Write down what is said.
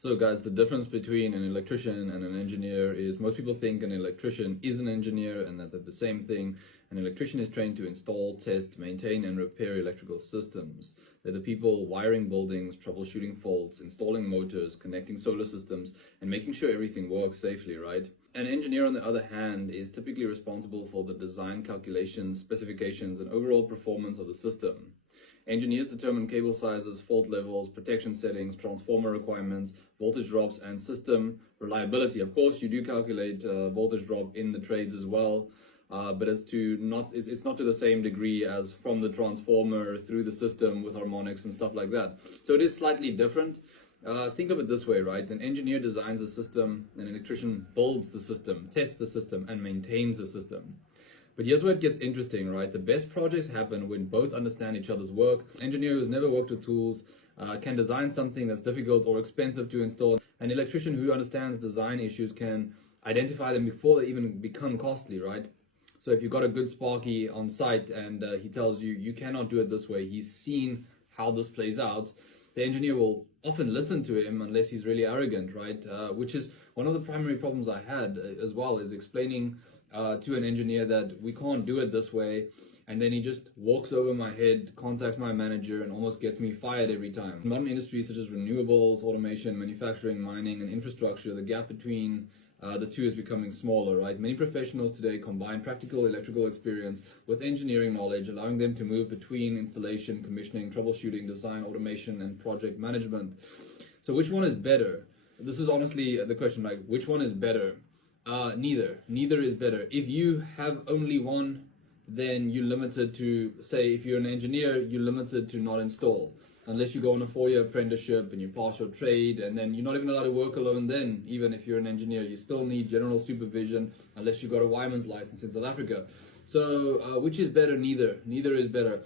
So guys, the difference between an electrician and an engineer is most people think an electrician is an engineer and that they're the same thing. An electrician is trained to install, test, maintain and repair electrical systems. They're the people wiring buildings, troubleshooting faults, installing motors, connecting solar systems and making sure everything works safely, right? An engineer, on the other hand, is typically responsible for the design, calculations, specifications and overall performance of the system. Engineers determine cable sizes, fault levels, protection settings, transformer requirements, voltage drops, and system reliability. Of course, you do calculate voltage drop in the trades as well, but it's not to the same degree as from the transformer through the system with harmonics and stuff like that. So it is slightly different. Think of it this way, right? An engineer designs a system, an electrician builds the system, tests the system, and maintains the system. But here's where it gets interesting, right? The best projects happen when both understand each other's work. An engineer who's never worked with tools can design something that's difficult or expensive to install. An electrician who understands design issues can identify them before they even become costly, right? So if you've got a good sparky on site and he tells you, you cannot do it this way, he's seen how this plays out, the engineer will often listen to him unless he's really arrogant, right? Which is one of the primary problems I had as well, is explaining to an engineer that we can't do it this way, and then he just walks over my head, contacts my manager, and almost gets me fired every time. In modern industries such as renewables, automation, manufacturing, mining, and infrastructure, the gap between the two is becoming smaller, right? Many professionals today combine practical electrical experience with engineering knowledge, allowing them to move between installation, commissioning, troubleshooting, design, automation, and project management. So which one is better? This is honestly the question, like, which one is better? Neither is better. If you have only one, then you're limited to, say, if you're an engineer, you're limited to not install. Unless you go on a 4-year apprenticeship and you pass your trade, and then you're not even allowed to work alone then, even if you're an engineer. You still need general supervision unless you got a wireman's license in South Africa. So which is better? Neither is better.